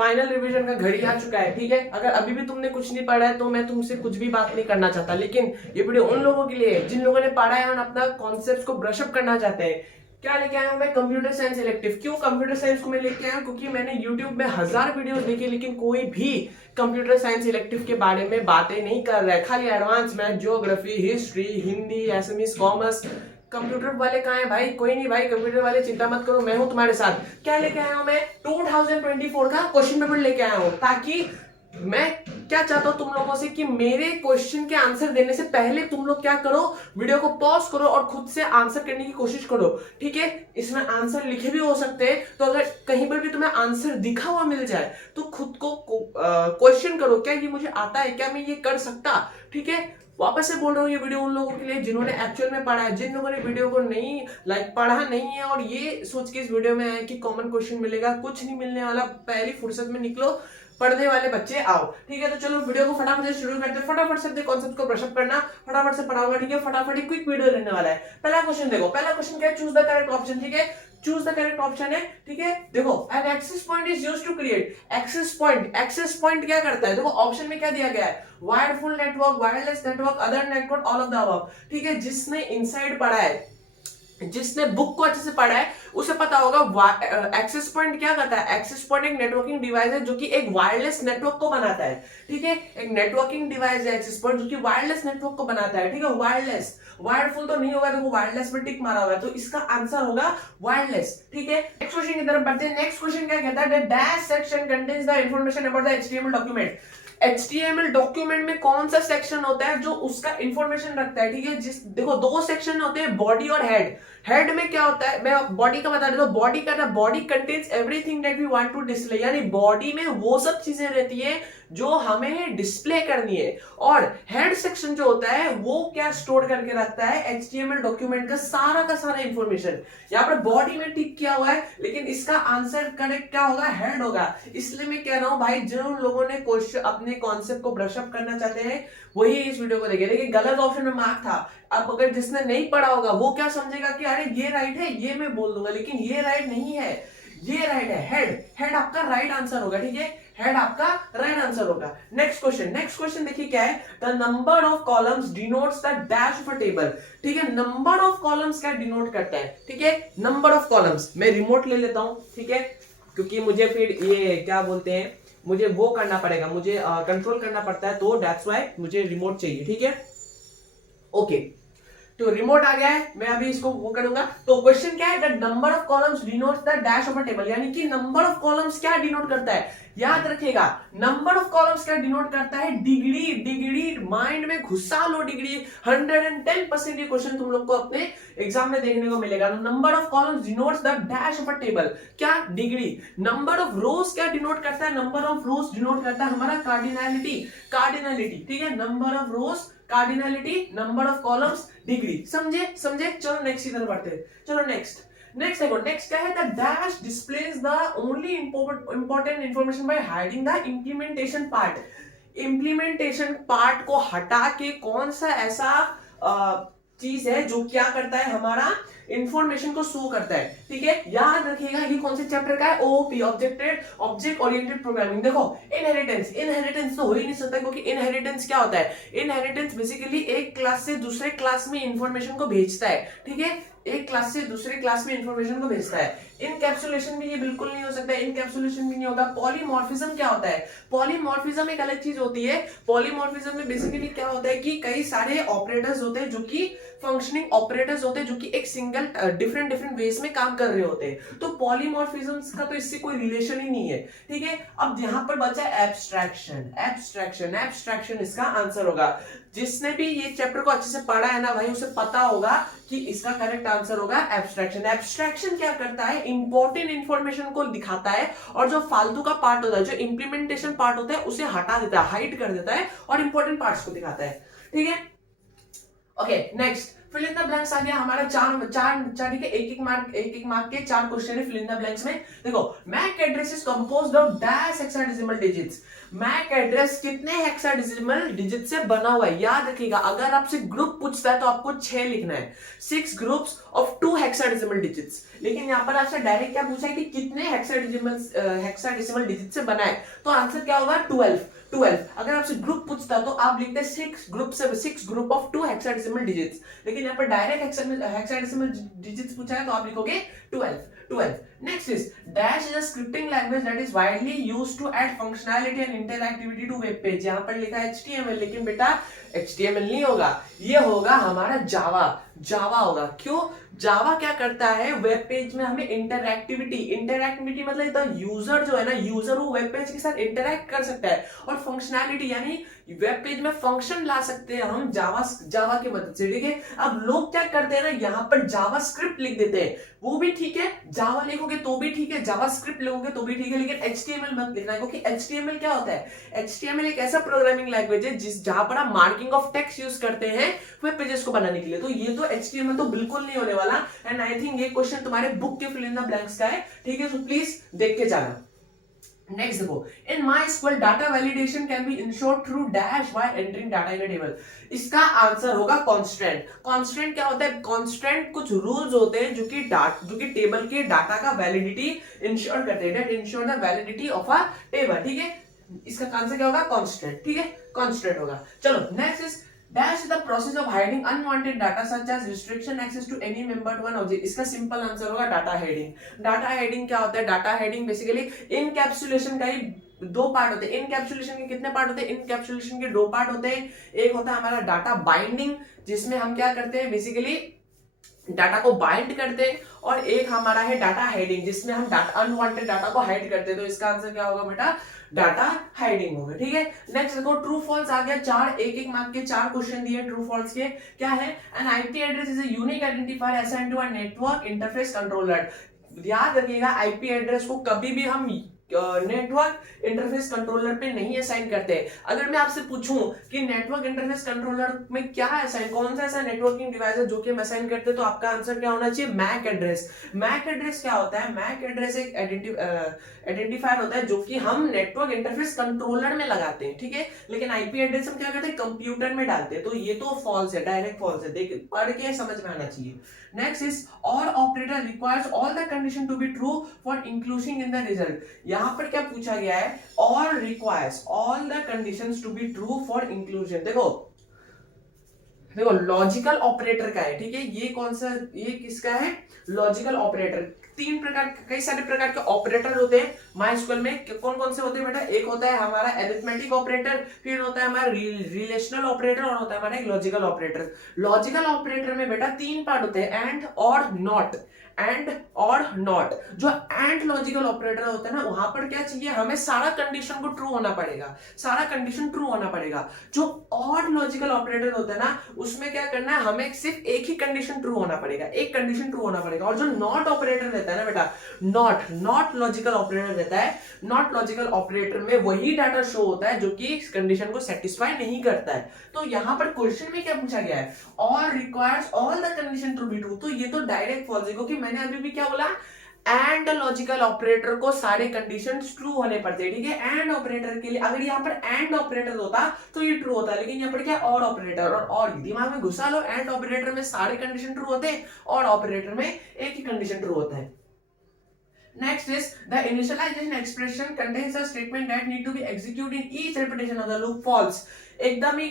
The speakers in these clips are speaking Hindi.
फाइनल रिवीजन का घड़ी आ चुका है, ठीक है। अगर अभी भी तुमने कुछ नहीं पढ़ा है तो मैं तुमसे कुछ भी बात नहीं करना चाहता, लेकिन ये वीडियो उन लोगों के लिए है जिन लोगों ने पढ़ा है और अपना कॉन्सेप्ट को ब्रशअप करना चाहते हैं। क्या लेके आया हूं मैं? Computer science elective. क्यों कंप्यूटर साइंस को मैं लेके आया? क्योंकि मैंने यूट्यूब में 1000 वीडियोस देखी, लेकिन कोई भी कंप्यूटर साइंस इलेक्टिव के बारे में बातें नहीं कर रहा है। खाली advance math, geography, history, Hindi, SMS, commerce. Computer वाले कहाँ है भाई? कोई नहीं भाई, कंप्यूटर वाले चिंता मत करो, मैं हूं तुम्हारे साथ। क्या लेके आया हूं मैं? 2024 का क्वेश्चन पेपर लेके आया हूं, ताकि मैं क्या चाहता हूं तुम लोगों से कि मेरे क्वेश्चन के आंसर देने से पहले तुम लोग क्या करो, वीडियो को पॉज करो और खुद से आंसर करने की कोशिश करो, ठीक है। इसमें आंसर लिखे भी हो सकते हैं, तो अगर कहीं पर भी तुम्हें आंसर दिखा हुआ मिल जाए तो खुद को क्वेश्चन करो, क्या ये मुझे आता है, क्या मैं ये कर सकता, ठीक है। वापस से बोल रहा हूँ, ये वीडियो उन लोगों के लिए जिन्होंने एक्चुअल में पढ़ा है। जिन लोगों ने वीडियो को नहीं पढ़ा नहीं है और ये सोच के इस वीडियो में आए कि कॉमन क्वेश्चन मिलेगा, कुछ नहीं मिलने वाला। पहली फुर्सत में निकलो, पढ़ने वाले बच्चे आओ, ठीक है। तो चलो वीडियो को फटाफट से शुरू करते हैं। फटाफट से अपने कॉन्सेप्ट को ब्रशअप करना, फटाफट से पढ़ाऊंगा, ठीक है। फटाफट एक क्विक वीडियो रहने वाला है। पहला क्वेश्चन देखो, पहला क्वेश्चन क्या है? चूज द करेक्ट ऑप्शन, ठीक है। चूज द करेक्ट ऑप्शन है, ठीक है। देखो, an access point is used to create. Access point क्या करता है? देखो ऑप्शन में क्या दिया गया है, wireful network, wireless network, other network, all of the above, ठीक है। जिसने इनसाइड पढ़ा है, जिसने बुक को अच्छे से पढ़ा है, उसे पता होगा एक्सेस पॉइंट क्या करता है। एक्सेस पॉइंट एक नेटवर्किंग डिवाइस है जो कि एक वायरलेस नेटवर्क को बनाता है, ठीक है। एक नेटवर्किंग डिवाइस है एक्सेस पॉइंट जो कि वायरलेस नेटवर्क को बनाता है, ठीक है। वायरलेस, वायरफुल तो नहीं होगा, देखो वायरलेस में टिक मारा हुआ है, तो इसका आंसर होगा वायरलेस, ठीक है। नेक्स्ट क्वेश्चन की तरफ बढ़ते हैं। नेक्स्ट क्वेश्चन क्या कहता है? The dash section contains the information about the HTML document. HTML document में कौन सा सेक्शन होता है जो उसका इंफॉर्मेशन रखता है, ठीक है। देखो दो सेक्शन होते हैं, बॉडी और हेड। हेड में क्या होता है, मैं बॉडी का बता देता हूं। बॉडी का body contains everything that we want to display, यानी बॉडी में वो सब चीजें रहती है जो हमें डिस्प्ले करनी है। और हेड सेक्शन जो होता है वो क्या स्टोर करके रखता है? HTML डॉक्यूमेंट का सारा इंफॉर्मेशन। यहाँ पर बॉडी में टिक किया हुआ है, लेकिन इसका आंसर करेक्ट क्या होगा? हेड होगा। इसलिए मैं कह रहा हूं भाई, जिन लोगों ने क्वेश्चन अपने कॉन्सेप्ट को ब्रशअप करना चाहते हैं वही इस वीडियो को देखे। देखिए गलत ऑप्शन में मार्क था। अब अगर जिसने नहीं पढ़ा होगा वो क्या समझेगा कि अरे ये राइट है, ये मैं बोल दूंगा, लेकिन ये राइट नहीं है, ये राइट है। हेड आपका राइट आंसर होगा, ठीक है। हेड आपका राइट आंसर होगा। नेक्स्ट क्वेश्चन देखिए क्या है? The number of columns denotes the dash of a table, ठीक है। नंबर ऑफ कॉलम्स क्या डिनोट करता है, ठीक है। नंबर ऑफ कॉलम्स, मैं रिमोट ले लेता हूं, ठीक है, क्योंकि मुझे फिर ये क्या बोलते हैं, मुझे वो करना पड़ेगा, मुझे कंट्रोल करना पड़ता है, तो दैट्स व्हाई मुझे रिमोट चाहिए, ठीक है। ओके, तो रिमोट आ गया है, मैं अभी इसको वो करूंगा। तो क्वेश्चन क्या है? The number of columns denotes the dash of a table, यानी कि नंबर ऑफ कॉलम्स क्या डिनोट करता है? याद रखिएगा, नंबर ऑफ कॉलम्स क्या डिनोट करता है? डिग्री। माइंड में घुसा लो डिग्री। 110% ये क्वेश्चन तुम लोग को अपने एग्जाम में देखने को मिलेगा। Number of columns denotes the dash of a table, क्या? डिग्री। नंबर ऑफ रोज क्या डिनोट करता है? नंबर ऑफ रोज डिनोट करता है हमारा कार्डिनलिटी, ठीक है। Number of rose cardinality, number of columns degree. समझे? चलो नेक्स्ट की तरफ बढ़ते हैं। चलो नेक्स्ट देखो, नेक्स्ट क्या है? The dash displays the only important information bye hiding the implementation part. Implementation part को हटा के कौन सा ऐसा चीज है जो क्या करता है? हमारा इंफॉर्मेशन को शो करता है, ठीक है। याद रखिएगा, ये कौन से चैप्टर का है? OOP, object oriented programming. देखो इनहेरिटेंस तो हो ही नहीं सकता, क्योंकि इनहेरिटेंस क्या होता है? इनहेरिटेंस बेसिकली एक क्लास से दूसरे क्लास में इंफॉर्मेशन को भेजता है, ठीक है। एक क्लास से दूसरे क्लास में इंफॉर्मेशन को भेजता है। इनकैप्सुलेशन भी ये बिल्कुल नहीं हो सकता, इनकैप्सुलेशन भी नहीं होगा। पॉलीमॉर्फिज्म क्या होता है? पॉलीमॉर्फिज्म एक अलग चीज होती है। पॉलीमॉर्फिज्म में बेसिकली क्या होता है कि कई सारे ऑपरेटर्स होते हैं जो कि फंक्शनिंग ऑपरेटर्स होते हैं, जो कि एक सिंगल डिफरेंट वेज में काम कर रहे होते हैं। तो पॉलीमॉर्फिज्म्स का तो इससे कोई रिलेशन ही नहीं है, ठीक है। अब यहाँ पर बचा एब्स्ट्रैक्शन इसका आंसर होगा। जिसने भी ये चैप्टर को अच्छे से पढ़ा है ना भाई, उसे पता होगा कि इसका करेक्ट आंसर होगा एब्स्ट्रैक्शन क्या करता है? इंपॉर्टेंट इंफॉर्मेशन को दिखाता है, और जो फालतू का पार्ट होता है, जो इंप्लीमेंटेशन पार्ट होता है, उसे हटा देता है, हाइड कर देता है, और इंपॉर्टेंट पार्ट्स को दिखाता है, ठीक है। Okay next, fill in the blanks आ गया हमारा चार चार चार ठीक है, एक एक मार्क के 4 क्वेश्चन है फिल इन द ब्लैंक्स में। देखो MAC address is composed of dash hexadecimal digits. MAC address कितने हेक्साडेसिमल डिजिट से बना हुआ है, याद रखिएगा। अगर आपसे ग्रुप पूछता है तो आपको 6 लिखना है, 6 ग्रुप्स ऑफ 2 हेक्साडेसिमल डिजिट्स। लेकिन यहाँ पर आपसे डायरेक्ट क्या पूछा है कि कितने हेक्साडेसिमल डिजिट से बना है, तो आंसर क्या होगा 12। अगर आपसे ग्रुप पूछता तो आप लिखते 6 ग्रुप ऑफ 2 हेक्साडेसिमल डिजिट्स। लेकिन यहाँ पर डायरेक्ट हेक्साडेसिमल डिजिट्स पूछा है तो आप लिखोगे 12। Next is Dash is a scripting language that is widely used to add functionality and interactivity to web page। यहाँ पर लिखा है HTML, लेकिन बेटा HTML नहीं होगा, ये होगा हमारा जावा होगा। क्यों? जावा क्या करता है, वेब पेज में हमें इंटरैक्टिविटी मतलब यूजर जो है ना, यूजर वो वेब पेज के साथ इंटरैक्ट कर सकता है, और फंक्शनैलिटी यानी वेब पेज में फंक्शन ला सकते हैं हम जावा की मदद से, ठीक है। अब लोग क्या करते हैं ना, यहाँ पर जावा स्क्रिप्ट लिख देते हैं, वो भी ठीक है, जावा लिखोगे तो भी ठीक है, जावा स्क्रिप्ट लिखोगे तो भी ठीक है, लेकिन HTML मत लिखना है। क्योंकि HTML क्या होता है, HTML एक ऐसा प्रोग्रामिंग लैंग्वेज है जहां पर आप मार्किंग ऑफ टेक्स्ट यूज करते हैं वेब पेजेस को बनाने के लिए। तो ये तो HTML तो बिल्कुल नहीं होने वाला, एंड आई थिंक ये क्वेश्चन तुम्हारे बुक के फिल इन द ब्लैंक्स का है, ठीक है। सो प्लीज देख के जाना। नेक्स्ट देखो, इन MySQL data validation can be insured through dash while entering data in a table. इसका आंसर होगा कांस्टेंट। कांस्टेंट क्या होता है, कांस्टेंट कुछ रूल्स होते हैं जो कि टेबल के डाटा का वैलिडिटी इंश्योर करते हैं, that ensure the validity of a table, ठीक है। इसका आंसर क्या होगा, कांस्टेंट, ठीक है, कांस्टेंट होगा। चलो next is Dash is the process of hiding unwanted data such as restriction access to any member to one object। इसका सिंपल आंसर होगा डाटा हाइडिंग। डाटा हाइडिंग क्या होता है, डाटा हाइडिंग बेसिकली इनकैप्सुलेशन का ही 2 पार्ट होते हैं। इनकैप्सुलेशन के कितने पार्ट होते हैं, इनकैप्सुलेशन के 2 पार्ट होते हैं। एक होता है हमारा डाटा बाइंडिंग, जिसमें हम क्या करते हैं, बेसिकली डाटा को बाइंड करते हैं, और एक हमारा है डाटा हाइडिंग, जिसमें हम अनवांटेड डाटा को हाइड करते हैं। तो इसका आंसर क्या होगा बेटा, डाटा हाइडिंग होगा, ठीक है। नेक्स्ट देखो, ट्रू फॉल्स आ गया, 4 एक मार्क के 4 क्वेश्चन दिए ट्रू फॉल्स के। क्या है, an IP address is a unique identifier assigned to a network interface controller. याद रखिएगा, आईपी एड्रेस को कभी भी हम नेटवर्क इंटरफेस कंट्रोलर पे नहीं असाइन करते। अगर मैं आपसे पूछूं कि नेटवर्क इंटरफेस कंट्रोलर में क्या असाइन, कौन सा ऐसा नेटवर्किंग डिवाइस है जो कि हम असाइन करते हैं, तो आपका आंसर क्या होना चाहिए, मैक एड्रेस। मैक एड्रेस क्या होता है, मैक एड्रेस एक आइडेंटिफायर होता है जो कि हम नेटवर्क इंटरफेस कंट्रोलर में लगाते हैं, ठीक है। लेकिन आईपी एड्रेस हम क्या करते हैं, कंप्यूटर में डालते हैं। तो ये तो फॉल्स है, डायरेक्ट फॉल्स है, देख पढ़ के समझ में आना चाहिए। नेक्स्ट इज और operator requires all the condition to be true for including in the result. यहां पर क्या पूछा गया है, और requires all the conditions to be true for inclusion. देखो लॉजिकल ऑपरेटर का है, ठीक है। ये कौन सा, ये किसका है, लॉजिकल ऑपरेटर। 3 प्रकार, कई सारे प्रकार के ऑपरेटर होते हैं MySQL में। कौन कौन से होते हैं बेटा, एक होता है हमारा अरिथमेटिक ऑपरेटर, फिर होता है हमारा रिलेशनल ऑपरेटर, और होता है हमारा एक लॉजिकल ऑपरेटर। लॉजिकल ऑपरेटर में बेटा 3 पार्ट होते हैं, एंड और नॉट। एंड और नॉट। जो एंड लॉजिकल ऑपरेटर होता है ना, वहां पर क्या चाहिए, हमें सारा कंडीशन को ट्रू होना पड़ेगा, सारा कंडीशन ट्रू होना पड़ेगा। जो और लॉजिकल ऑपरेटर होता है ना, उसमें क्या करना है, हमें सिर्फ एक ही कंडीशन ट्रू होना पड़ेगा, एक कंडीशन ट्रू होना पड़ेगा। और जो नॉट ऑपरेटर रहता है ना बेटा, नॉट लॉजिकल ऑपरेटर रहता है, नॉट लॉजिकल ऑपरेटर में वही डाटा शो होता है जो कि कंडीशन को सेटिस्फाई नहीं करता है। तो यहां पर क्वेश्चन में क्या पूछा गया है, और requires all the condition to be true. तो ये तो डायरेक्ट फॉल्स है, क्योंकि मैंने अभी भी क्या बोला, एंड लॉजिकल ऑपरेटर को सारे कंडीशंस ट्रू होने पड़ते हैं, ठीक है। एंड ऑपरेटर के लिए अगर यहाँ पर एंड ऑपरेटर होता तो ये ट्रू होता, लेकिन यहाँ पर क्या और ऑपरेटर, और दिमाग में घुसा लो, एंड ऑपरेटर में सारे कंडीशन ट्रू होते हैं, और ऑपरेटर में एक ही कंडीशन ट्रू होता है। Next is the initialization expression contains a statement that need to be executed in each repetition of the loop false। एकदम ही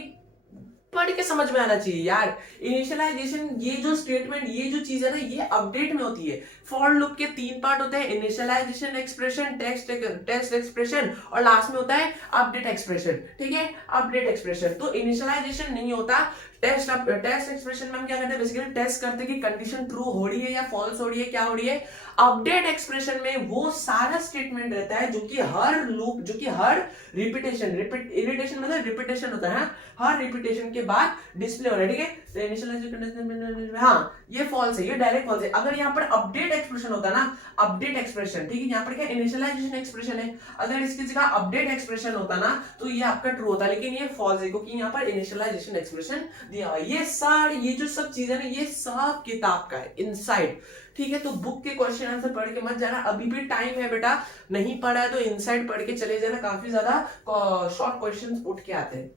पढ़ के समझ में आना चाहिए यार। इनिशियलाइजेशन, ये जो स्टेटमेंट, ये जो चीज है ना, ये अपडेट में होती है। फॉर लूप के 3 पार्ट होते हैं, इनिशियलाइजेशन एक्सप्रेशन, टेस्ट एक्सप्रेशन, और लास्ट में होता है अपडेट एक्सप्रेशन, ठीक है, अपडेट एक्सप्रेशन। तो इनिशियलाइजेशन नहीं होता, टेस्ट एक्सप्रेशन में हम क्या करते हैं, बेसिकली टेस्ट करते हैं कि कंडीशन ट्रू हो रही है या फॉल्स हो रही है, क्या हो रही है। अपडेट एक्सप्रेशन में वो सारा स्टेटमेंट रहता है जो कि हर लूप, जो कि हर रिपीटेशन मतलब रिपीटेशन होता है, हर रिपीटेशन के बाद डिस्प्ले हो रहा है, ठीक है। तो इनिशियलाइजेशन, हाँ ये फॉल्स है, ये डायरेक्ट फॉल्स है। अगर यहाँ पर अपडेट एक्सप्रेशन होता ना, अपडेट एक्सप्रेशन, ठीक है, यहाँ पर क्या इनिशियलाइजेशन एक्सप्रेशन है, अगर इसकी जगह अपडेट एक्सप्रेशन होता ना, तो ये आपका ट्रू होता, लेकिन ये फॉल्स है, क्योंकि यहाँ पर इनिशियलाइजेशन एक्सप्रेशन दिया हुआ है। ये जो सब चीजें ना ये सब किताब का है इनसाइड, ठीक है। तो बुक के क्वेश्चन आंसर पढ़ के मत जाना, अभी भी टाइम है बेटा, नहीं पढ़ा है तो इनसाइड पढ़ के चले जाना, काफी ज्यादा शॉर्ट क्वेश्चन उठ के आते हैं।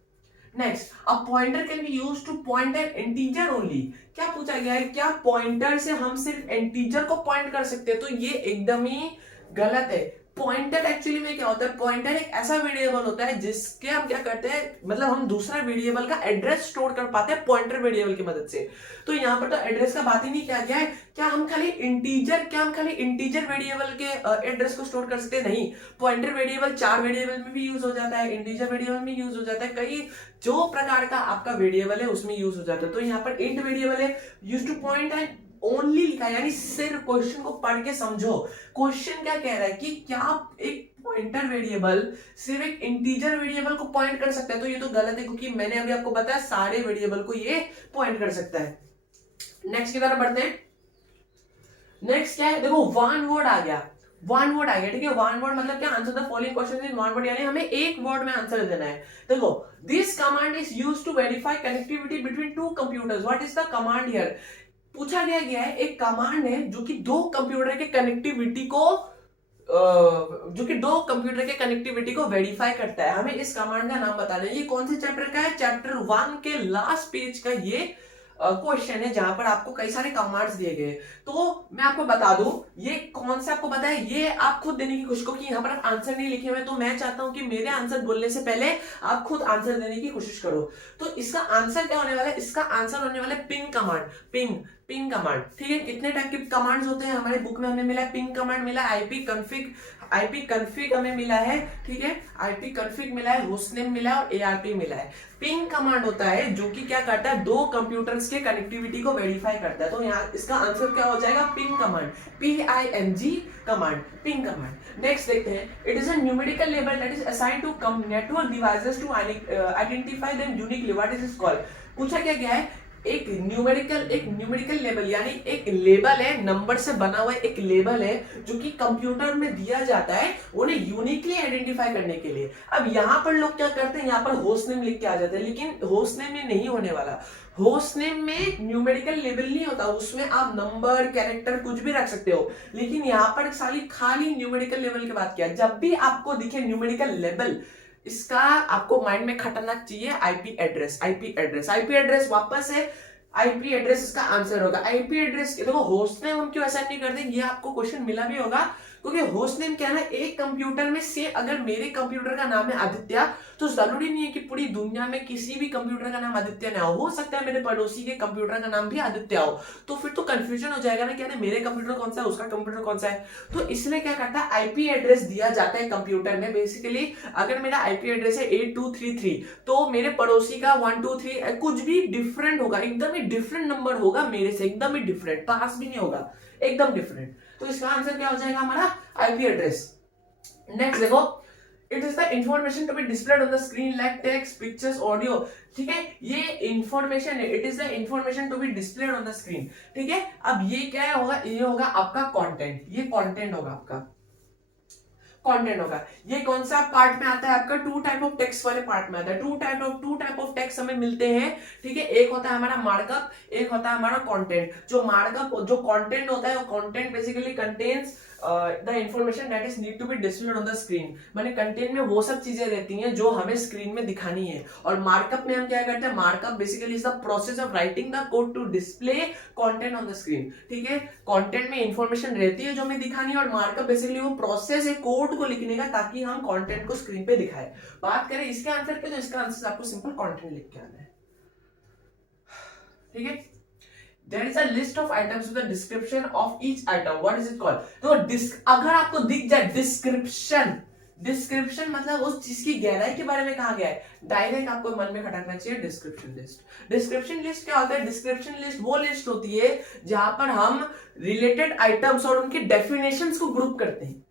Next, a pointer can be used two point N integer only. क्या पूछा गया है, क्या पॉइंटर से हम सिर्फ इंटीजर को पॉइंट कर सकते हैं? तो ये एकदम ही गलत है। पॉइंटर एक्चुअली में क्या होता है, पॉइंटर एक ऐसा वेरिएबल होता है जिसके हम क्या करते हैं, मतलब हम दूसरा वेरिएबल का एड्रेस स्टोर कर पाते हैं पॉइंटर वेरिएबल की मदद से। तो यहाँ पर तो एड्रेस का बात ही नहीं किया गया है। क्या हम खाली इंटीजर वेरिएबल के एड्रेस को स्टोर कर सकते हैं? नहीं, पॉइंटर वेरिएबल 4 वेरिएबल में भी यूज हो जाता है, इंटीजर वेरिएबल में यूज हो जाता है, कई जो प्रकार का आपका वेरिएबल है उसमें यूज हो जाता है। तो यहाँ पर इंट वेरिएबल है, use two point and only लिखा है, यानी सिर्फ क्वेश्चन को पढ़ के समझो। क्वेश्चन क्या कह रहा है कि क्या एक पॉइंटर वेरिएबल सिर्फ एक इंटीजर वेरिएबल को पॉइंट कर सकता है? तो ये तो गलत है, क्योंकि मैंने अभी आपको बताया सारे वेरिएबल को ये पॉइंट कर सकता है। नेक्स्ट की तरफ बढ़ते हैं। नेक्स्ट क्या है, देखो वन वर्ड आ गया, वन वर्ड आ गया, ठीक है। वन वर्ड मतलब क्या, answer the following question in one word, यानी हमें एक वर्ड में आंसर देना है। देखो, this command is used to verify connectivity between two computers. What is the command here? पूछा गया है एक कमांड है जो कि दो कंप्यूटर के कनेक्टिविटी को वेरीफाई करता है। हमें इस कमांड का नाम बताना है। ये कौन से चैप्टर का है? चैप्टर 1 के लास्ट पेज का ये क्वेश्चन है, जहां पर आपको कई सारे कमांड्स दिए गए। तो मैं आपको बता दूं ये कौन सा आपको पता है, ये आप खुद देने की कोशिश करो, कि यहाँ पर आप आंसर नहीं लिखे हुए। तो मैं चाहता हूं कि मेरे आंसर बोलने से पहले आप खुद आंसर देने की कोशिश करो। तो इसका आंसर क्या होने वाला है? इसका आंसर होने वाला है पिंग कमांड। पिंग कमांड, ठीक है। कितने टाइप के कमांड्स होते हैं हमारे बुक में? हमें मिला है पिंग कमांड, मिला आईपी कन्फिग हमें मिला है, ठीक है। आईपी कन्फिग मिला है, होस्टनेम मिला है और एआरपी मिला है। पिंग कमांड होता है जो कि क्या करता है, दो कंप्यूटर्स के कनेक्टिविटी को वेरीफाई करता है। तो यहाँ इसका आंसर क्या हो जाएगा? Ping command, PING command, ping command. Next देखते हैं, it is a numerical label that is assigned to network devices to identify them uniquely. What is it called? पूछा क्या गया है, एक न्यूमेरिकल लेबल, यानी एक लेबल है, नंबर से बना हुआ एक लेबल है जो कि कंप्यूटर में दिया जाता है उन्हें यूनिकली आइडेंटिफाई करने के लिए। अब यहाँ पर लोग क्या करते हैं, यहाँ पर होस्ट नेम लिख के आ जाते हैं, लेकिन होस्ट नेम में नहीं होने वाला। होस्ट नेम में न्यूमेरिकल लेबल नहीं होता, उसमें आप नंबर, कैरेक्टर कुछ भी रख सकते हो, लेकिन यहाँ पर खाली न्यूमेरिकल लेवल की बात किया। जब भी आपको दिखे न्यूमेरिकल लेवल, इसका आपको माइंड में खटरना चाहिए आईपी एड्रेस वापस है, आईपी एड्रेस इसका आंसर होगा। आईपी एड्रेस देखो, होस्ट नेम हम क्यों ऐसा नहीं करते, ये आपको क्वेश्चन मिला भी होगा, क्योंकि होस्ट नेम क्या है ना, एक कंप्यूटर में से अगर मेरे कंप्यूटर का नाम है आदित्य, तो जरूरी नहीं है कि पूरी दुनिया में किसी भी कंप्यूटर का नाम आदित्य ना हो सकता है मेरे पड़ोसी के कंप्यूटर का नाम भी आदित्य हो, तो फिर तो कंफ्यूजन हो जाएगा ना, क्या मेरे कंप्यूटर कौन सा है, उसका कंप्यूटर कौन सा है। तो इसलिए क्या करता है, आईपी एड्रेस दिया जाता है कंप्यूटर में। बेसिकली अगर मेरा आईपी एड्रेस है 8233, तो मेरे पड़ोसी का 123 कुछ भी डिफरेंट होगा, एकदम ही डिफरेंट नंबर होगा मेरे से, एकदम ही डिफरेंट, पास भी नहीं होगा, एकदम डिफरेंट। तो इसका आंसर क्या हो जाएगा हमारा, आईपी एड्रेस। नेक्स्ट देखो, it is the information to be displayed on the screen like text, pictures, audio, ठीक है। ये इंफॉर्मेशन है, it is the information to be displayed on the screen, ठीक है। अब ये क्या होगा, ये होगा आपका कंटेंट, ये कंटेंट होगा आपका, कंटेंट होगा। ये कौन सा पार्ट में आता है आपका, टू टाइप ऑफ टेक्स्ट वाले पार्ट में आता है। टू टाइप ऑफ टेक्स्ट हमें मिलते हैं, ठीक है। एक होता है हमारा मार्कअप, एक होता है हमारा कंटेंट। जो मार्कअप, जो कंटेंट होता है, वो content basically contains the information that is need to be displayed on the screen. माने कंटेंट में वो सब चीजें रहती हैं जो हमें स्क्रीन में दिखानी है। और मार्कअप में हम क्या करते हैं, markup basically is the process of writing the code to display content on the screen, ठीक है। कंटेंट में इंफॉर्मेशन रहती है जो हमें दिखानी है, और मार्कअप बेसिकली वो प्रोसेस है कोड को लिखने का, ताकि हम कंटेंट को स्क्रीन पे दिखाए। बात करें इसके आंसर पे, तो इसका आंसर आपको सिंपल कंटेंट लिख के आना है, ठीक है। There is a list of items with a description of each item. What is it called? तो अगर आपको दिख जाए डिस्क्रिप्शन मतलब उस चीज की गहराई के बारे में कहा गया है, डायरेक्ट आपको मन में खटकना चाहिए डिस्क्रिप्शन लिस्ट क्या होता है? डिस्क्रिप्शन लिस्ट वो लिस्ट होती है जहां पर हम रिलेटेड आइटम्स और उनके डेफिनेशंस को ग्रुप करते हैं।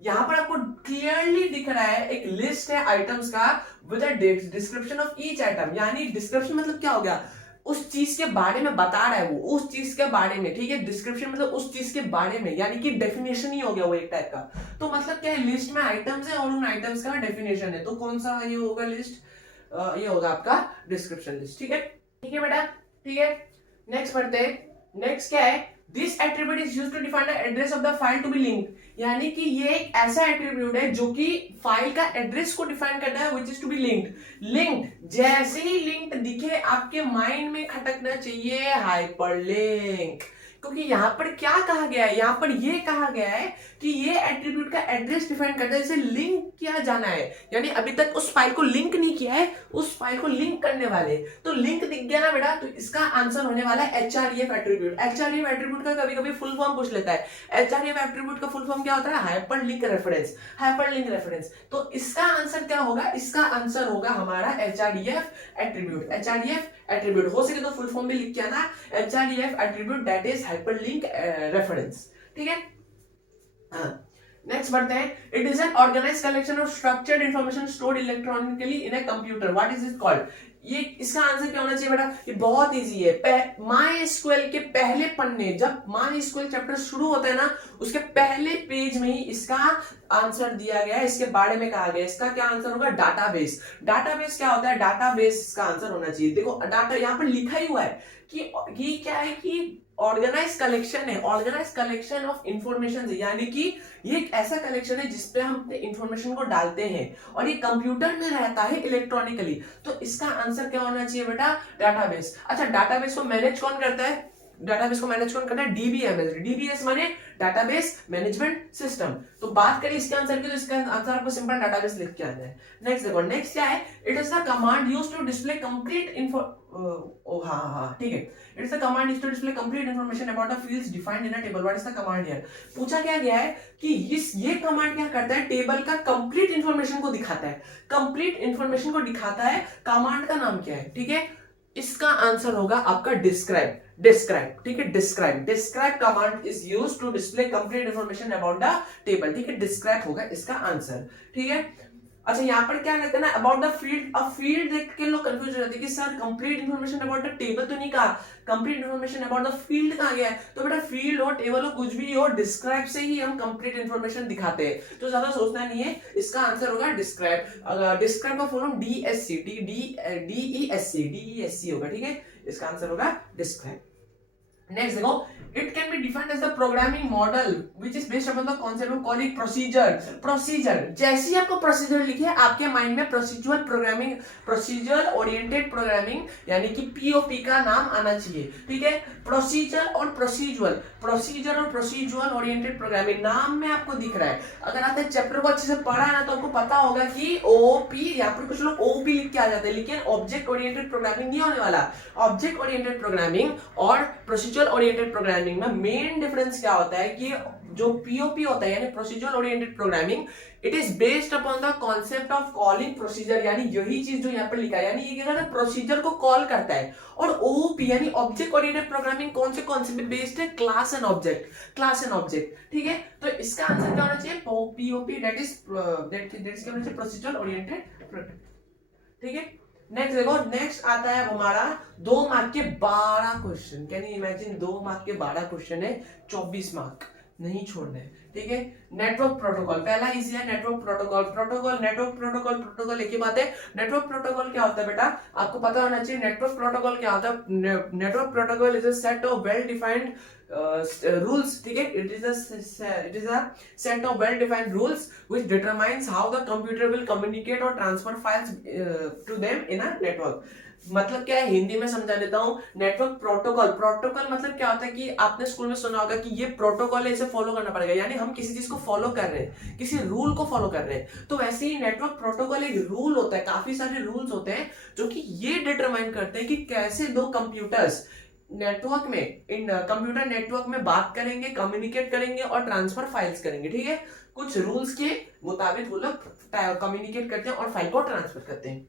यहां पर आपको क्लियरली दिख रहा है एक लिस्ट है आइटम्स का with a description of each item, यानी डिस्क्रिप्शन मतलब क्या हो गया, उस चीज के बारे में बता रहा है वो, उस चीज के बारे में, ठीक है। डिस्क्रिप्शन मतलब उस चीज के बारे में, यानी कि डेफिनेशन ही हो गया वो एक टाइप का। तो मतलब क्या है, लिस्ट में आइटम्स है और उन आइटम्स का डेफिनेशन है, तो कौन सा ये होगा लिस्ट, ये होगा आपका डिस्क्रिप्शन लिस्ट, ठीक है। ठीक है बेटा, ठीक है। नेक्स्ट पढ़ते हैं। नेक्स्ट क्या है, this attribute is used to define the address of the file to be linked, यानी कि ये एक ऐसा एट्रीब्यूट है जो कि फाइल का एड्रेस को डिफाइन करता है, which is to be linked. Linked जैसे ही लिंक्ड दिखे आपके माइंड में खटकना चाहिए हाइपरलिंक, क्योंकि यहां पर क्या कहा गया है, यहां पर ये कहा गया है कि ये एट्रीब्यूट का एड्रेस डिफाइन करता है, इसे लिंक किया जाना है, यानी अभी तक उस फाइल को लिंक नहीं किया है, उस फाइल को लिंक करने वाले। तो लिंक दिख गया ना बेटा, तो इसका आंसर होने वाला है एचआरईएफ एट्रीब्यूट। एचआरईएफ एट्रीब्यूट का कभी कभी फुल फॉर्म पूछ लेता है। एचआरईएफ एट्रीब्यूट का फुल फॉर्म क्या होता है, hyper link reference. Hyper link reference, तो इसका आंसर क्या होगा, इसका आंसर होगा हमारा एचआरईएफ एट्रीब्यूट। एचआरईएफ एट्रीब्यूट हो सके तो फुल फॉर्म भी लिख के आना, HREF attribute that is hyperlink reference. ठीक है, नेक्स्ट बढ़ते हैं। It is an organized collection of structured information stored electronically in a computer, what is it called. ये इसका आंसर क्या होना चाहिए बेटा, ये बहुत इजी है। माई एसक्यूएल के पहले पन्ने, जब माई एसक्यूएल चैप्टर शुरू होता है ना, उसके पहले पेज में ही इसका आंसर दिया गया है, इसके बारे में कहा गया है। इसका क्या आंसर होगा, डाटाबेस। डाटाबेस क्या होता है, डाटाबेस इसका आंसर होना चाहिए। देखो डाटा यहाँ पर लिखा ही हुआ है कि ये क्या है कि ऑर्गेनाइज कलेक्शन है, ऑर्गेनाइज कलेक्शन ऑफ इंफॉर्मेशन, यानी कि ये एक ऐसा कलेक्शन है जिसपे हम अपने इंफॉर्मेशन को डालते हैं और ये कंप्यूटर में रहता है इलेक्ट्रॉनिकली। तो इसका आंसर क्या होना चाहिए बेटा, डाटाबेस। अच्छा, डाटाबेस को मैनेज कौन करता है, डाटाबेस को मैनेज कौन करता है, डीबीएमएस। डीबीएस माने डाटाबेस मैनेजमेंट सिस्टम। तो बात करें इसके आंसर की, तो इसका आंसर आपको सिंपल डाटाबेस लिख के आना है। नेक्स्ट देखो, नेक्स्ट क्या है, it is the command used to display complete info, ठीक है, it is the command used to display complete information about the fields defined in a table, what is the command here. पूछा क्या गया है कि ये कमांड क्या करता है, टेबल का कंप्लीट इंफॉर्मेशन को दिखाता है, कंप्लीट इंफॉर्मेशन को दिखाता है। कमांड का नाम क्या है, ठीक है, इसका आंसर होगा आपका डिस्क्राइब। डिस्क्राइब, ठीक है, describe. Describe command is used to display complete information about the table, ठीक है, डिस्क्राइब होगा इसका आंसर। ठीक है, अच्छा यहाँ पर क्या कहते हैं ना, अबाउट द फील्ड। अब फील्ड देख के लोग कंफ्यूज हो जाते हैं कि sir complete information about the table तो नहीं कहा, complete information about the field कहा गया है। तो बेटा फील्ड हो, टेबल हो, कुछ भी हो, डिस्क्राइब से ही हम कंप्लीट इंफॉर्मेशन दिखाते हैं, तो ज्यादा सोचना नहीं है। इसका आंसर होगा डिस्क्राइब। डिस्क्राइब का फुल फॉर्म डीएससी, डीईएससी होगा, ठीक है, इसका आंसर होगा डिस्क्राइब। नेक्स्ट देखो, it can be defined as the programming model which is based upon the concept of calling procedure। Procedure, जैसे ही आपको प्रोसीजर लिखे आपके माइंड में procedure programming, procedure oriented programming, यानी कि पीओपी का नाम आना चाहिए। ठीक है, प्रोसीजर और प्रोसीजुअल, प्रोसीजर और प्रोसीजुअल ओरिएंटेड प्रोग्रामिंग नाम में आपको दिख रहा है। अगर आपने चैप्टर को अच्छे से पढ़ा है ना, तो आपको पता होगा कि ओपी, यहाँ पर कुछ लोग ओपी लिख के आ जाते हैं, लेकिन ऑब्जेक्ट ओरिएंटेड प्रोग्रामिंग नहीं होने वाला। ऑब्जेक्ट ओरिएंटेड प्रोग्रामिंग और प्रोसीजर ओरिएंटेड प्रोग्रामिंग में मेन डिफरेंस क्या होता है कि जो पीओपी होता है, यानी procedure oriented programming, it is based upon the concept of calling procedure, यानी यही चीज जो यहाँ पर लिखा है, यानी ये क्या करता है, प्रोसीजर को कॉल करता है। और ओपी यानी ऑब्जेक्ट ओरिएंटेड प्रोग्रामिंग कौन से कॉन्सेप्ट पे बेस्ड है, class and object, class and object. ठीक है, तो इसका आंसर क्या होना चाहिए, पीओपी, दैट इज क्या होना चाहिए, प्रोसीजर ओरिएंटेड प्रोग्रामिंग। ठीक है, नेक्स्ट देखो, नेक्स्ट आता है हमारा 2 मार्क के 12 question. Can you imagine, 2 mark के 12 क्वेश्चन है, 24 मार्क नहीं छोड़ने। ठीक है, नेटवर्क प्रोटोकॉल पहला इजी है, network protocol. Protocol, network protocol, protocol एक ही बात है। नेटवर्क प्रोटोकॉल क्या होता है बेटा, आपको पता होना चाहिए। नेटवर्क प्रोटोकॉल क्या होता है, network protocol is a set of well defined rules, ठीक है, it is a set of well defined rules which determines how the computer will communicate or transfer files to them in a network। मतलब क्या है, हिंदी में समझा देता हूँ। नेटवर्क प्रोटोकॉल, प्रोटोकॉल मतलब क्या होता है कि आपने स्कूल में सुना होगा कि ये प्रोटोकॉल है, इसे फॉलो करना पड़ेगा, यानी हम किसी चीज को फॉलो कर रहे हैं, किसी रूल को फॉलो कर रहे हैं। तो वैसे ही नेटवर्क प्रोटोकॉल एक रूल होता है, काफी सारे रूल्स होते हैं जो कि ये डिटरमाइन करते हैं कि कैसे दो कंप्यूटर्स नेटवर्क में, इन कंप्यूटर नेटवर्क में बात करेंगे, कम्युनिकेट करेंगे और ट्रांसफर फाइल्स करेंगे। ठीक है, कुछ रूल्स के मुताबिक वो लोग कम्युनिकेट करते हैं और फाइल को ट्रांसफर करते हैं।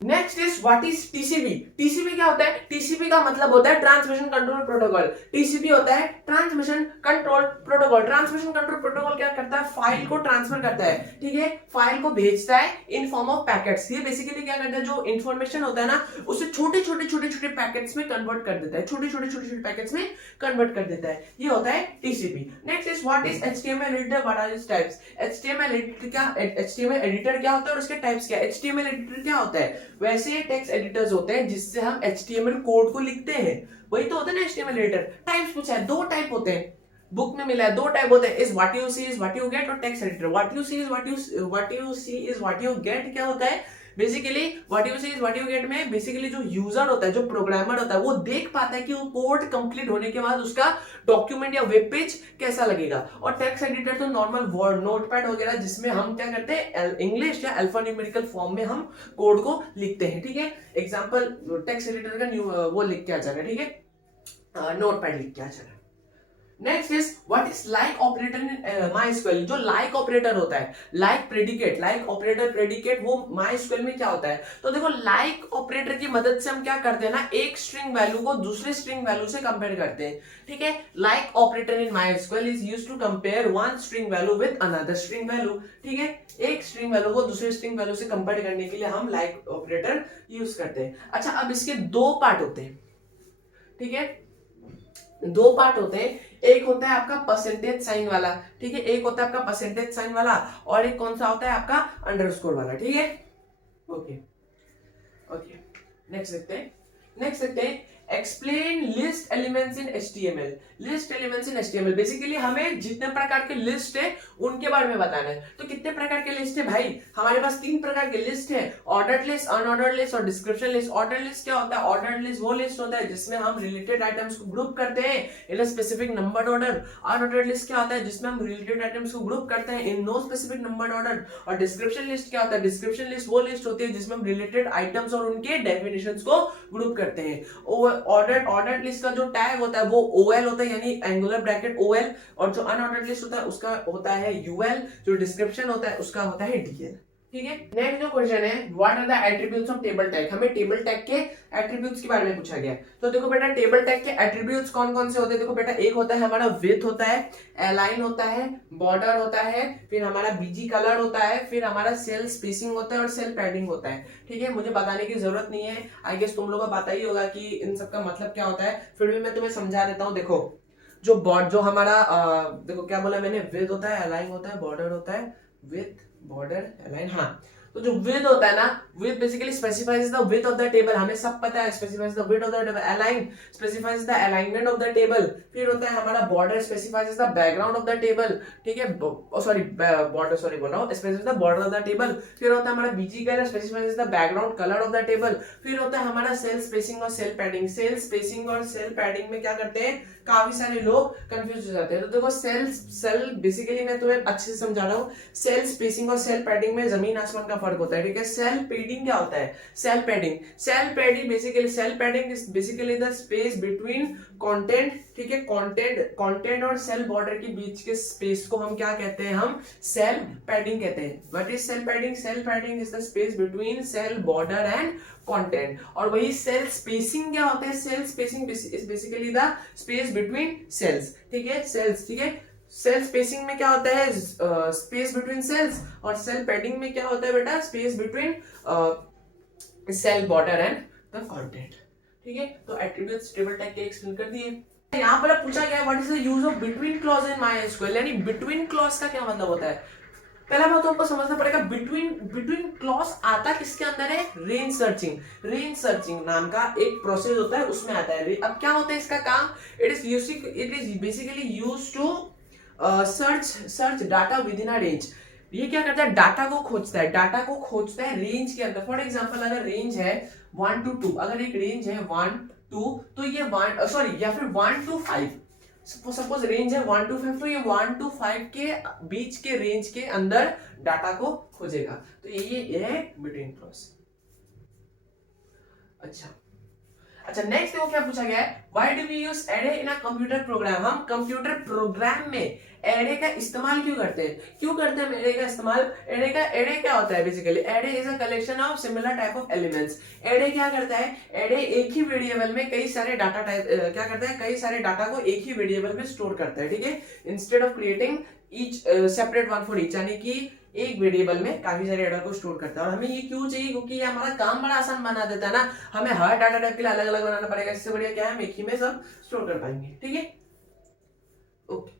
Next is what is TCP. TCP क्या होता है, टीसीपी का मतलब होता है ट्रांसमिशन कंट्रोल प्रोटोकॉल। टीसीपी होता है transmission control protocol. Transmission control protocol क्या करता है, फाइल को ट्रांसफर करता है, ठीक है, फाइल को भेजता है इन फॉर्म ऑफ पैकेट्स। ये बेसिकली क्या करता है, जो इंफॉर्मेशन होता है ना उसे छोटे छोटे पैकेट्स में कन्वर्ट कर देता है, छोटे छोटे पैकेट्स में कन्वर्ट कर देता है। ये होता है TCP. Next is what is HTML editor, what are its types. HTML editor क्या होता है और उसके टाइप्स क्या है। एचटीएमएल एडिटर क्या होता है, वैसे टेक्स्ट एडिटर्स होते हैं जिससे हम एचटीएमएल कोड को लिखते हैं, वही तो होता है ना एचटीएमएल एडिटर। टाइप्स पूछा है, दो टाइप होते हैं, बुक में मिला है, दो टाइप होते हैं, is what you see is what you get, और text editor. What you see is what you see is what you get क्या होता है, basically what you see is what you get में बेसिकली जो यूजर होता है, जो प्रोग्रामर होता है, वो देख पाता है कि वो कोड कंप्लीट होने के बाद उसका डॉक्यूमेंट या वेब पेज कैसा लगेगा। और टेक्स्ट एडिटर तो नॉर्मल वर्ड नोटपैड वगैरह जिसमें हम क्या करते हैं, इंग्लिश या अल्फान्यूमेरिकल फॉर्म में हम कोड को लिखते हैं, ठीक है। एग्जांपल टेक्स्ट एडिटर का न्यू वो लिख के आ जा रहा है, ठीक है, नोटपैड लिख के आ जा रहा है। Next is what is like operator in MySQL. जो लाइक ऑपरेटर होता है, like predicate, like operator predicate, वो माइस्क्वेल में क्या होता है। तो देखो लाइक ऑपरेटर की मदद से हम क्या करते हैं ना, एक स्ट्रिंग वैल्यू को दूसरे स्ट्रिंग वैल्यू से कंपेयर करते हैं, ठीक है। Like operator in MySQL is used to compare one string value with another string value, ठीक है। एक स्ट्रिंग वैल्यू को दूसरे स्ट्रिंग वैल्यू से कंपेयर करने के लिए हम लाइक ऑपरेटर यूज करते हैं। अच्छा, अब इसके दो पार्ट होते हैं, ठीक है, दो पार्ट होते हैं। एक होता है आपका परसेंटेज साइन वाला, ठीक है, एक होता है आपका परसेंटेज साइन वाला, और एक कौन सा होता है आपका अंडरस्कोर वाला, ठीक है। ओके ओके, नेक्स्ट देखते हैं explain list elements in HTML. List elements in HTML, basically हमें जितने प्रकार के लिस्ट है उनके बारे में बताना है। तो कितने प्रकार के लिस्ट है भाई, हमारे पास तीन प्रकार के लिस्ट है, ऑर्डर्ड लिस्ट, अनऑर्डर्ड लिस्ट और डिस्क्रिप्शन लिस्ट। ऑर्डर्ड लिस्ट क्या होता है, ऑर्डर्ड लिस्ट वो लिस्ट होता है जिसमें हम रिलेटेड आइटम्स को ग्रुप करते हैं in a specific numbered order. Unordered list क्या होता है, जिसमें हम रिलेटेड आइटम्स को ग्रुप करते हैं in no specific numbered order. और डिस्क्रिप्शन लिस्ट क्या होता है, डिस्क्रिप्शन लिस्ट वो लिस्ट होती है जिसमें हम रिलेटेड आइटम्स और उनके डेफिनेशंस को ग्रुप करते हैं। ऑर्डर्ड लिस्ट का जो टैग होता है वो ओएल होता है, यानी एंगुलर ब्रैकेट ओएल, और जो अनऑर्डर्ड लिस्ट होता है उसका होता है यूएल, जो डिस्क्रिप्शन होता है उसका होता है डीएल, ठीक है। नेक्स्ट जो क्वेश्चन है, what are the attributes of table tag. हमें टेबल टैग के एट्रीब्यूट्स के बारे में पूछा गया है। तो देखो बेटा, टेबल टैग के एट्रीब्यूट्स कौन कौन से होते हैं। देखो बेटा, एक होता है हमारा विड्थ होता है, अलाइन होता है, बॉर्डर होता है, फिर हमारा बीजी कलर होता है, फिर हमारा सेल स्पेसिंग होता है और सेल पैडिंग होता है, ठीक है। मुझे बताने की जरूरत नहीं है, आई गेस तुम लोगों को पता ही होगा कि इन सब का मतलब क्या होता है, फिर भी मैं तुम्हें समझा देता हूँ। देखो जो हमारा देखो क्या बोला मैंने, विड्थ होता है, अलाइन होता है, बॉर्डर होता है, विड्थ बॉर्डर अलाइन, हाँ। तो जो विड्थ होता है ना, width basically specifies the width of the table, हमें सब पता है, specifies the width of the table. Align specifies the alignment of the table. फिर होता है हमारा border, specifies the background of the table, ठीक है, सॉरी बॉर्डर, सॉरी बोल रहा हूं, specifies the border of the table. फिर होता है हमारा BG colour, specifies the background colour of the table. फिर होता है हमारा सेल स्पेसिंग और सेल पैडिंग। सेल स्पेसिंग और सेल पैडिंग में क्या करते हैं, काफी सारे लोग कंफ्यूज हो जाते हैं। तो देखो सेल बेसिकली मैं तुम्हें अच्छे से समझा रहा हूँ, सेल स्पेसिंग और सेल पैडिंग में जमीन आसमान का फर्क होता है, ठीक है। सेल पैडिंग क्या होता है, cell padding is basically the space between content, ठीक है, कंटेंट और सेल बॉर्डर के बीच के स्पेस को हम क्या कहते हैं, हम सेल पैडिंग कहते हैं। What is cell padding, cell padding is the space between cell border and content. और वही सेल स्पेसिंग क्या होता है, cell spacing is basically the space between cells, ठीक है, सेल्स, ठीक है। सेल स्पेसिंग में क्या होता है, स्पेस बिटवीन सेल्स, और सेल पैडिंग में क्या होता है बेटा, space between cell border and the content, ठीक है। तो एट्रीब्यूट्स टेबल टैग के एक्सप्लेन कर दिए। यहाँ पर पूछा गया what is the use of between clause in MySQL, यानी बिटवीन क्लॉज का क्या मतलब होता है। पहला बात तो आपको समझना पड़ेगा, बिटवीन क्लॉज आता किसके अंदर है, रेंज सर्चिंग नाम का एक प्रोसेस होता है, उसमें आता है। अब क्या होता है इसका काम, it is basically used to search data within a range. ये क्या करता है, डाटा को खोजता है रेंज के अंदर। फॉर एग्जांपल अगर रेंज है 1 to 2, अगर एक रेंज है 1 2, तो ये 1 सॉरी या फिर 1 to 5, सपोज रेंज है 1 to 5, तो ये 1 to 5 के बीच के रेंज के अंदर डाटा को खोजेगा। तो ये है बिटवीन क्लॉज। अच्छा नेक्स्ट देखो क्या पूछा गया है, why do we use array in a computer program. हम कंप्यूटर प्रोग्राम में एरे का इस्तेमाल क्यों करते हैं हम एरे का इस्तेमाल? एरे क्या होता है basically? Array is a collection of similar type of elements. Array क्या करता है? एरे एक ही वेरिएबल में कई सारे डाटा टाइप क्या करता है, कई सारे डाटा को एक ही वेरिएबल में स्टोर करता है, ठीक है, instead of creating each separate one for each, यानी कि एक वेरिएबल में काफी सारे डाटा को स्टोर करता है। और हमें ये क्यों चाहिए? क्योंकि ये हमारा काम बड़ा आसान बना देता है ना, हमें हर डाटा टाइप के लिए अलग अलग बनाना पड़ेगा। इससे बढ़िया क्या है, हम एक ही में सब स्टोर कर पाएंगे, ठीक है। ओके,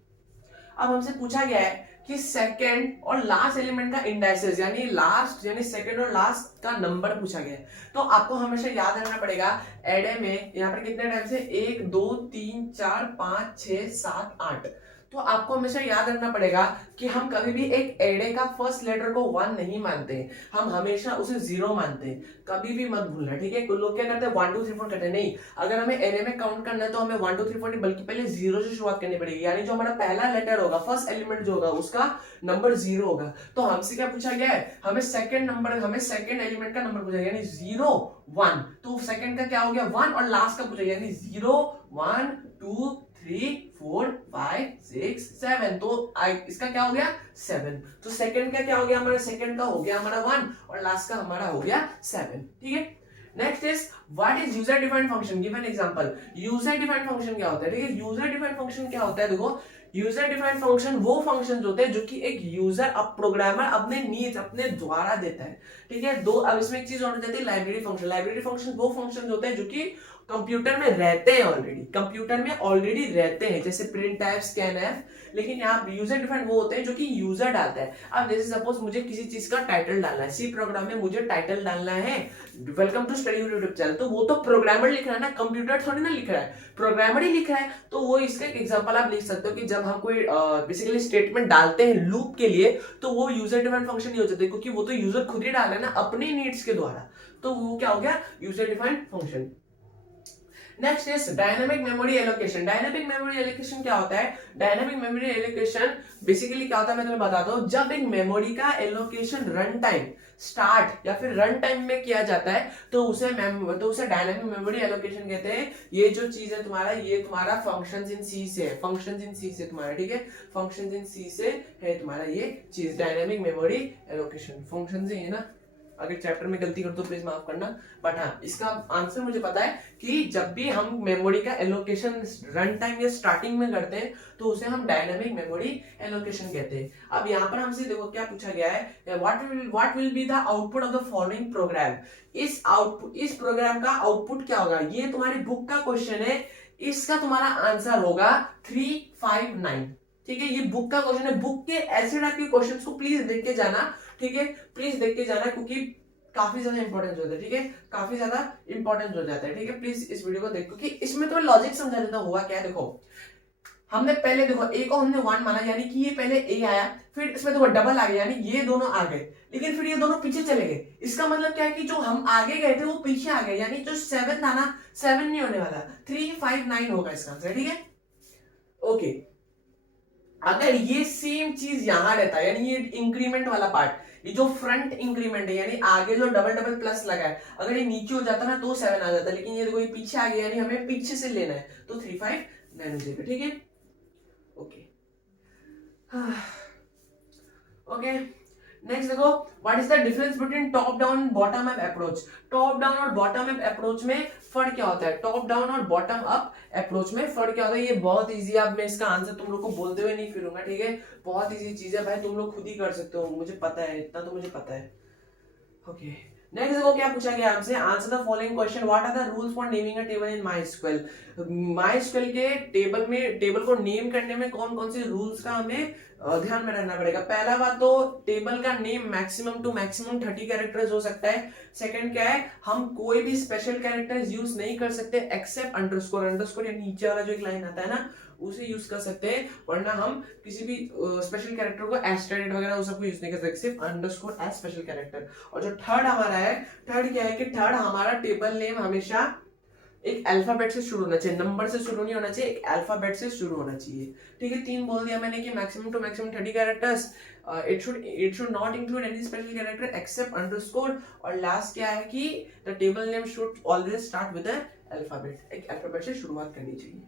अब हमसे पूछा गया है कि सेकंड और लास्ट एलिमेंट का इंडाइसेस, यानी सेकंड और लास्ट का नंबर पूछा गया है। तो आपको हमेशा याद रखना पड़ेगा एडे में यहाँ पर कितने टाइप्स है, 1 2 3 4 5 6 7 8। तो आपको हमेशा याद रखना पड़ेगा कि हम कभी भी एक एडे का फर्स्ट लेटर को 1 नहीं मानते, हम हमेशा उसे 0 मानते हैं, कभी भी मत भूलना, ठीक है। कुछ लोग क्या करते हैं 1 2 3 4 करते हैं, नहीं, अगर हमें एरे में काउंट करना है तो हमें 1 2 3 4 नहीं बल्कि पहले 0 से शुरुआत करनी पड़ेगी, यानी जो हमारा पहला लेटर होगा, फर्स्ट एलिमेंट जो होगा उसका नंबर 0 होगा। तो हमसे क्या पूछा गया है, हमें सेकंड एलिमेंट का नंबर पूछा गया, यानी 0 1, तो सेकंड का क्या हो गया 1 और लास्ट का पूछा गया, यानी 0 1 2 3 4 5 6 7, तो इसका क्या हो गया 7। तो सेकंड का क्या हो गया हमारा, सेकंड का हो गया हमारा 1 और लास्ट का हमारा हो गया 7, ठीक है। Next is what is user defined function, give an example. User defined function क्या होता है, ठीक है। यूजर डिफाइंड फंक्शन क्या होता है, देखो, यूजर डिफाइंड फंक्शन वो फंक्शन होते हैं जो कि एक यूजर, अब प्रोग्रामर अपने नीड्स अपने द्वारा देता है, ठीक है। दो, अब इसमें एक चीज और जाती है लाइब्रेरी फंक्शन। लाइब्रेरी फंक्शन वो फंक्शन होते हैं जो कि कंप्यूटर में रहते हैं, ऑलरेडी रहते हैं, जैसे प्रिंट एफ, स्कैन एफ। लेकिन यहाँ यूजर डिफाइंड वो होते हैं जो कि यूजर डालता है। अब जैसे सपोज मुझे किसी चीज का टाइटल डालना है, सी प्रोग्राम में मुझे टाइटल डालना है welcome to study YouTube channel, तो वो तो प्रोग्रामर लिख रहा है ना, कंप्यूटर थोड़ी ना लिख रहा है, प्रोग्रामर ही लिख रहा है। तो वो इसका एक एग्जांपल आप लिख सकते हो कि जब हम कोई बेसिकली स्टेटमेंट डालते हैं लूप के लिए, तो वो यूजर डिफाइंड फंक्शन नहीं हो जाते, क्योंकि वो तो यूजर खुद ही डाल रहा है ना अपने नीड्स के द्वारा, तो वो क्या हो गया user defined function. Next is dynamic memory allocation. Dynamic memory allocation क्या होता है? डायनामिक मेमोरी एलोकेशन बेसिकली क्या होता है मैं तुम्हें बताता हूं। जब एक मेमोरी का एलोकेशन रन टाइम स्टार्ट या फिर रन टाइम में किया जाता है तो उसे डायनामिक मेमोरी एलोकेशन कहते हैं। ये जो चीज है तुम्हारा, ये तुम्हारा फंक्शंस इन सी से है, फंक्शंस इन सी से तुम्हारा, ठीक है, फंक्शंस इन सी से है तुम्हारा ये चीज डायनामिक मेमोरी एलोकेशन, फंक्शन से है ना। अगर चैप्टर में गलती कर तो प्लीज माफ करना, बट हाँ इसका आंसर मुझे पता है कि जब भी हम मेमोरी का एलोकेशन रन टाइम या स्टार्टिंग में करते हैं तो उसे हम डायनामिक मेमोरी एलोकेशन कहते हैं। अब यहाँ पर हमसे देखो क्या पूछा गया है, what will be the output of the following programme. इस प्रोग्राम का आउटपुट क्या होगा, ये तुम्हारी बुक का क्वेश्चन है, इसका तुम्हारा आंसर होगा 359, ठीक है। ये बुक का क्वेश्चन है, बुक के ऐसे टाइप के क्वेश्चंस को प्लीज देख के जाना, ठीक है, प्लीज देख के जाना, क्योंकि काफी ज्यादा इंपॉर्टेंस होता है, ठीक है, काफी ज्यादा इंपॉर्टेंस हो जाता है, ठीक है। प्लीज इस वीडियो को देखो, क्योंकि इसमें तो लॉजिक समझा देता हुआ क्या है। देखो हमने पहले देखो ए को हमने 1 माना, यानी कि ये पहले ए आया, फिर इसमें देखो डबल आ गया, यानी ये दोनों आ गए, लेकिन फिर ये दोनों पीछे चले गए। इसका मतलब क्या है कि जो हम आगे गए थे वो पीछे आ गए, यानी जो 7 था ना, 7 नहीं होने वाला, 359 होगा इसका आंसर, ठीक है। ओके, अगर ये सेम चीज यहां रहता है, यानी ये इंक्रीमेंट वाला पार्ट, ये जो फ्रंट इंक्रीमेंट है, यानी आगे जो डबल डबल प्लस लगा है, अगर ये नीचे हो जाता ना तो 7 आ जाता, लेकिन ये देखो ये पीछे आ गया, यानी हमें पीछे से लेना है, तो 359 हो जाएगा, ठीक है। ओके ओके, नेक्स्ट देखो, what is the difference between top down bottom up approach. Top down और बॉटम अप अप्रोच में फर्क क्या होता है, टॉप डाउन और बॉटम अप अप्रोच में फर्क क्या होता है, ये बहुत इजी है। अब मैं इसका आंसर तुम लोग को बोलते हुए नहीं फिरूंगा, ठीक है, बहुत इजी चीज है भाई, तुम लोग खुद ही कर सकते हो, मुझे पता है, इतना तो मुझे पता है। ओके, नेक्स्ट देखो क्या पूछा गया हमसे, answer the following question, what are the rules for naming a table in MySQL. MySQL के टेबल को नेम करने में कौन कौन से रूल्स का हमें ध्यान में रखना पड़ेगा। पहला बात तो टेबल का name maximum to maximum 30 characters हो सकता है। सेकंड क्या है, हम कोई भी स्पेशल कैरेक्टर्स यूज नहीं कर सकते एक्सेप्ट अंडरस्कोर, अंडरस्कोर या नीचे वाला जो एक लाइन आता है ना उसे यूज कर सकते हैं, वरना हम किसी भी स्पेशल कैरेक्टर को एस्टेरिड वगैरह वो सबको यूज नहीं कर सकते, सिर्फ अंडरस्कोर एज स्पेशल कैरेक्टर। और जो थर्ड हमारा है, थर्ड क्या है कि थर्ड हमारा टेबल नेम हमेशा एक अल्फाबेट से शुरू होना चाहिए, नंबर से शुरू नहीं होना चाहिए, एक अल्फाबेट से शुरू होना चाहिए, ठीक है। 3 बोल दिया मैंने कि maximum to maximum 30 characters, it should not include any special character except underscore, और लास्ट क्या है कि the table name should always start with a alphabet, एक अल्फाबेट से शुरुआत करनी चाहिए।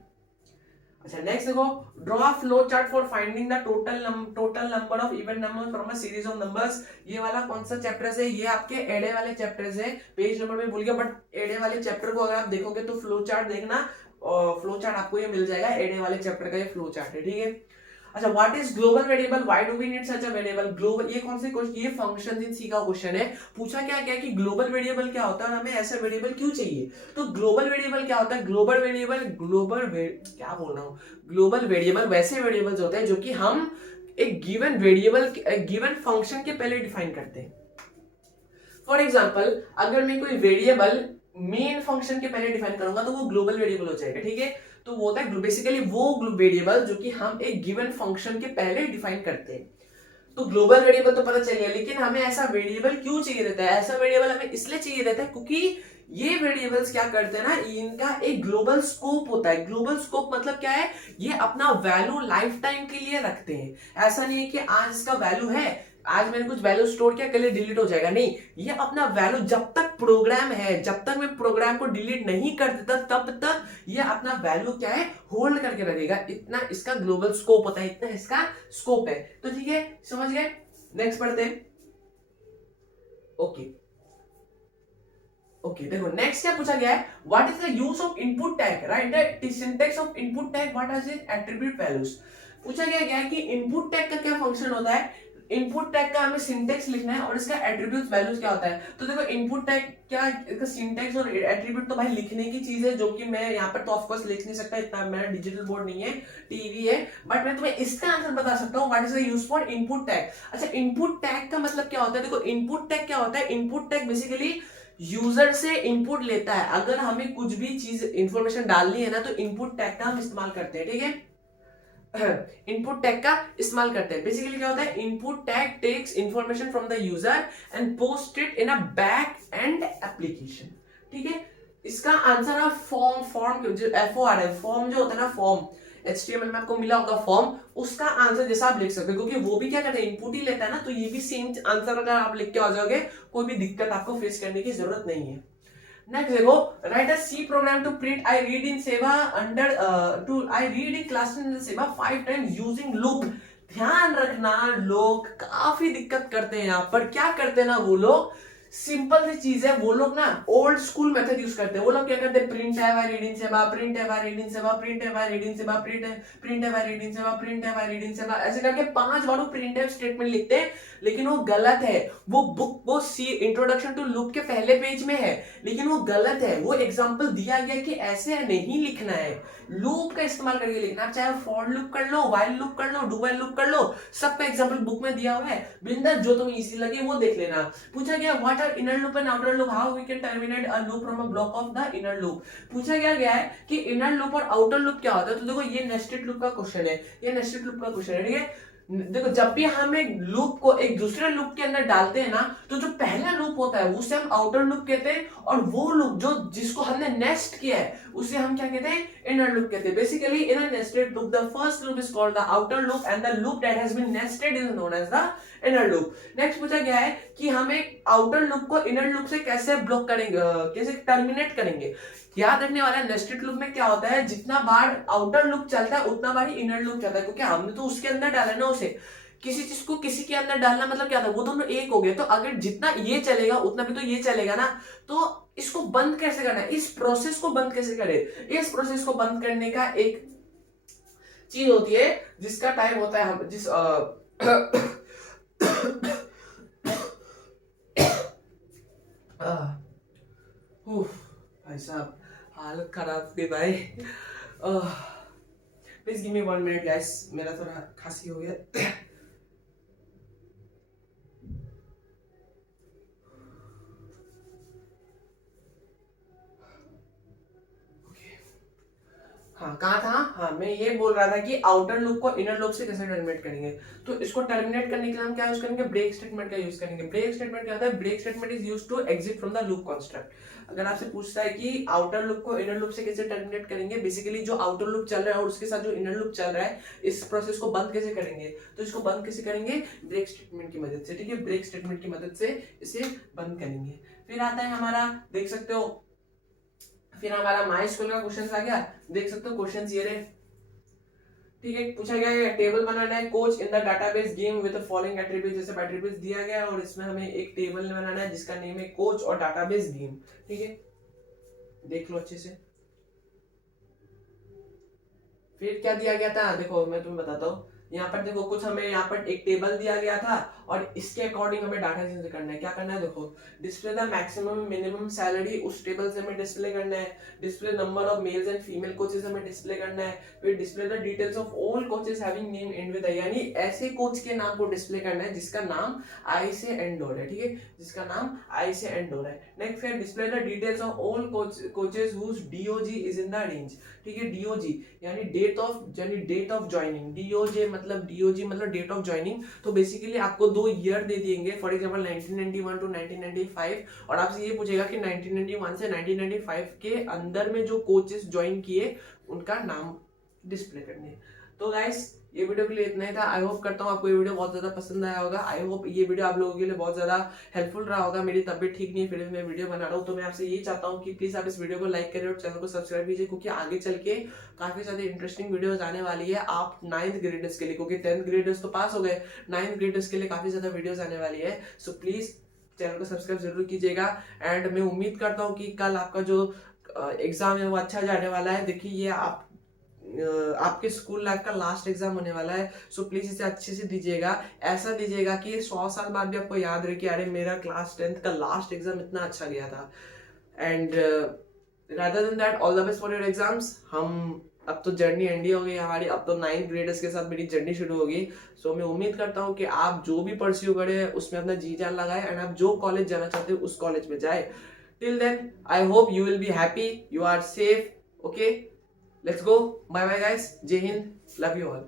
अच्छा नेक्स्ट देखो, draw a flow chart for finding the total number of even numbers from a series of numbers. ये वाला कौन सा चैप्टर्स है, ये आपके एडे वाले चैप्टर्स है, पेज नंबर में भूल गया, बट एडे वाले चैप्टर को अगर आप देखोगे तो फ्लो चार्ट देखना, और फ्लो चार्ट आपको ये मिल जाएगा, एडे वाले चैप्टर का ये फ्लो चार्ट है, ठीक है। अच्छा what is global variable, why do we need such a variable global, ये कौन से क्वेश्चन, ये फंक्शन इन सी का क्वेश्चन है। पूछा क्या क्या कि ग्लोबल वेरिएबल क्या होता है और हमें ऐसा वेरिएबल क्यों चाहिए। तो ग्लोबल वेरिएबल क्या होता है, क्या बोल रहा हूँ, ग्लोबल वेरिएबल वैसे वेरिएबल्स होते हैं जो कि हम एक गिवन वेरिएबल, गिवन फंक्शन के पहले डिफाइन करते हैं। फॉर एग्जाम्पल अगर मैं कोई वेरिएबल मेन फंक्शन के पहले डिफाइन करूंगा तो वो ग्लोबल वेरिएबल हो जाएगा, ठीक है। तो वो होता है बेसिकली वो वेरिएबल जो कि हम एक गिवन फंक्शन के पहले डिफाइन करते हैं। तो ग्लोबल वेरिएबल तो पता चल गया, लेकिन हमें ऐसा वेरिएबल क्यों चाहिए रहता है, ऐसा वेरिएबल हमें इसलिए चाहिए रहता है क्योंकि ये वेरिएबल्स क्या करते हैं ना, इनका एक ग्लोबल स्कोप होता है। ग्लोबल स्कोप मतलब क्या है, ये अपना वैल्यू लाइफ टाइम के लिए रखते हैं। ऐसा नहीं है कि आज इसका वैल्यू है, आज मैंने कुछ वैल्यू स्टोर किया कल डिलीट हो जाएगा, नहीं, ये अपना वैल्यू जब तक प्रोग्राम है, जब तक मैं प्रोग्राम को डिलीट नहीं कर देता तब तक ये अपना वैल्यू क्या है, होल्ड करके रखेगा। इतना इसका ग्लोबल स्कोप होता है, इतना इसका स्कोप है। तो ठीक है, समझ गए। नेक्स्ट पढ़ते हैं। ओके ओके देखो नेक्स्ट क्या पूछा गया है, what is the use of input tag, write the syntax of input tag, what are its attribute values. पूछा गया है कि इनपुट टैग का क्या फंक्शन होता है, इनपुट टैग का हमें सिंटैक्स लिखना है और इसका एट्रीब्यूट वैल्यूज क्या होता है। तो देखो इनपुट टैग क्या, इसका सिंटैक्स और एट्रीब्यूट तो भाई लिखने की चीज है, जो कि मैं यहाँ पर तो ऑफ कोर्स लिख नहीं सकता, इतना मेरा डिजिटल बोर्ड नहीं है, टीवी है, बट मैं तुम्हें इसका आंसर बता सकता हूँ, what is the use for input tag. अच्छा इनपुट टैग का मतलब क्या होता है, देखो इनपुट टैग क्या होता है, इनपुट टैग बेसिकली यूजर से इनपुट लेता है। अगर हमें कुछ भी चीज इंफॉर्मेशन डालनी है ना, तो इनपुट टैग का हम इस्तेमाल करते हैं, ठीक है। इनपुट टैग का इस्तेमाल करते हैं। बेसिकली क्या होता है, input tag takes information from the user and post it in a back end application, ठीक है। इसका आंसर है फॉर्म जो FOR है, फॉर्म जो होता है ना, फॉर्म HTML में आपको मिला होगा फॉर्म, उसका आंसर जैसा आप लिख सकते हो, क्योंकि वो भी क्या करता है, इनपुट ही लेता है ना, तो ये भी सेम आंसर अगर आप लिख के आ जाओगे, कोई भी दिक्कत आपको फेस करने की जरूरत नहीं है। नेक्स्ट देखो, write a C program to print I read in सेवा under to I read in class in सेवा 5 टाइम्स यूजिंग लूप। ध्यान रखना, लोग काफी दिक्कत करते हैं यहाँ पर। क्या करते हैं ना वो लोग, सिंपल सी चीज है, वो लोग ना ओल्ड स्कूल मेथड यूज करते हैं। वो लोग क्या करते हैं, प्रिंट है बाय रीडिंग सेवा, प्रिंट है बाय रीडिंग सेवा, प्रिंट है बाय रीडिंग सेवा, प्रिंट है बाय रीडिंग सेवा, प्रिंट है बाय रीडिंग सेवा, ऐसे करके 5 बार वो प्रिंट है स्टेटमेंट लिखते हैं, लेकिन वो गलत है। वो सी इंट्रोडक्शन टू लूप के पहले पेज में है, लेकिन वो गलत है। वो एग्जांपल दिया गया कि ऐसे नहीं लिखना है, लूप का इस्तेमाल करके लिखना। आप चाहे फॉर लूप कर लो, व्हाइल लूप कर लो, डू व्हाइल लूप कर लो, सबका एग्जांपल बुक में दिया हुआ है, बिंदास जो तुम्हें इजी लगे वो देख लेना। पूछा गया what are inner loop and outer loop, how we can terminate a loop from a block of the inner loop. पूछा गया है कि इनर लूप और आउटर लूप क्या होता है। तो देखो ये नेस्टेड लूप का क्वेश्चन है, ये नेस्टेड लूप का क्वेश्चन है, ठीक है। देखो जब भी हम एक लूप को एक दूसरे लूप के अंदर डालते हैं ना, तो जो पहला लूप होता है उसे हम आउटर लूप कहते हैं, और वो लूप जो जिसको हमने नेस्ट किया है उसे हम क्या कहते हैं, इनर लूप कहते हैं। Basically in a nested loop the first loop is called the outer loop and the loop that has been nested is known as the inner loop. Next पूछा गया है कि हम एक आउटर लूप को इनर लूप से कैसे ब्लॉक करेंगे, कैसे टर्मिनेट करेंगे। याद रखने वाला नेस्टेड लूप में क्या होता है, जितना बार आउटर लूप चलता है उतना बार ही इनर लूप चलता है, क्योंकि हमने तो उसके अंदर डाला ना उसे। किसी चीज को किसी के अंदर डालना मतलब क्या था, वो दोनों एक हो गए, तो अगर जितना ये चलेगा उतना भी तो ये चलेगा ना। तो इसको बंद कैसे करना है, इस प्रोसेस को बंद कैसे करें, इस प्रोसेस को बंद करने का एक चीज होती है जिसका टाइम होता है, हम जिस भाई साहब हालत खराब थी भाई। Please give me 1 minute guys, मेरा थोड़ा खांसी हो गया। हाँ कहाँ था, हाँ मैं ये बोल रहा था कि आउटर लूप को इनर लूप से कैसे टर्मिनेट करेंगे। तो इसको टर्मिनेट करने के लिए हम क्या यूज करेंगे, ब्रेक स्टेटमेंट का यूज करेंगे। ब्रेक स्टेटमेंट क्या होता है, break statement is used to exit from the loop construct. अगर आपसे पूछता है कि आउटर लूप को इनर लूप से कैसे टर्मिनेट करेंगे, बेसिकली जो आउटर लूप चल रहा है और उसके साथ जो इनर लूप चल रहा है, इस प्रोसेस को बंद कैसे करेंगे। तो इसको बंद कैसे करेंगे, ब्रेक स्टेटमेंट की मदद से, ठीक है। ब्रेक स्टेटमेंट की मदद से इसे बंद करेंगे। फिर आता है हमारा, देख सकते हो, फिर हमारा माई स्कूल का क्वेश्चन आ गया, देख सकते हो क्वेश्चन ये रहे। ठीक है, पूछा गया है टेबल बनाना है coach in the database game with the following attributes, जैसे एट्रीब्यूट्स दिया गया है और इसमें हमें एक टेबल बनाना है जिसका नेम है कोच और डाटाबेस गेम। ठीक है, देख लो अच्छे से। फिर क्या दिया गया था, देखो मैं तुम्हें बताता हूँ। यहाँ पर देखो कुछ हमें यहाँ पर एक टेबल दिया गया था और इसके अकॉर्डिंग हमें डाटा जनरेट करना है। क्या करना है, देखो display the maximum minimum salary, उस टेबल से हमें डिस्प्ले करना है। Display number of males and female coaches हमें डिस्प्ले करना है। फिर display the details of all coaches having name and with, यानी ऐसे कोच के नाम को डिस्प्ले करना है जिसका नाम आई से एंड हो रहा है। ठीक है, जिसका नाम आई से एंड हो रहा है। नेक्स्ट फिर display the details of all coaches whose DOG is in the range. ठीक है, डीओजी यानी डेट ऑफ ज्वाइनिंग, डीओजे मतलब डेट ऑफ ज्वाइनिंग। तो बेसिकली आपको 2 ईयर दे देंगे, फॉर एग्जांपल 1991 टू 1995, और आपसे ये पूछेगा कि 1991 से 1995 के अंदर में जो कोचेस ज्वाइन किए उनका नाम डिस्प्ले करने। तो गाइस ये वीडियो के लिए इतना ही था। आई होप करता हूँ आपको ये वीडियो बहुत ज्यादा पसंद आया होगा। आई होप ये वीडियो आप लोगों के लिए बहुत ज्यादा हेल्पफुल रहा होगा। मेरी तबीयत ठीक नहीं है, फिर मैं वीडियो बना रहा हूँ, तो मैं आपसे यही चाहता हूँ कि प्लीज आप इस वीडियो को लाइक करें और चैनल को सब्सक्राइब कीजिए, क्योंकि आगे चल के काफी ज्यादा इंटरेस्टिंग वीडियोज आने वाली है आप 9th ग्रेडर्स के लिए, क्योंकि 10th ग्रेडर्स तो पास हो गए, 9th ग्रेडर्स के लिए काफी ज्यादा वीडियोज आने वाली है। सो प्लीज चैनल को सब्सक्राइब जरूर कीजिएगा। एंड मैं उम्मीद करता हूँ कि कल आपका जो एग्जाम है वो अच्छा जाने वाला है। देखिए ये आपके स्कूल लाइफ का लास्ट एग्जाम होने वाला है, सो प्लीज इसे अच्छे से दीजिएगा। ऐसा दीजिएगा कि 100 साल बाद भी आपको याद रहे कि अरे मेरा क्लास 10th का लास्ट एग्जाम इतना अच्छा गया था। And rather than that, all the best for your exams. अब तो जर्नी एंड हो गई हमारी, अब तो 9th ग्रेडर्स के साथ मेरी जर्नी शुरू होगी। सो मैं उम्मीद करता हूँ कि आप जो भी परस्यू करें उसमें अपना जी जान लगाए एंड आप जो कॉलेज जाना चाहते हो उस कॉलेज में जाए। Till then I hope you will be happy, you are safe. Okay, let's go. Bye bye guys. Jai Hind. Love you all.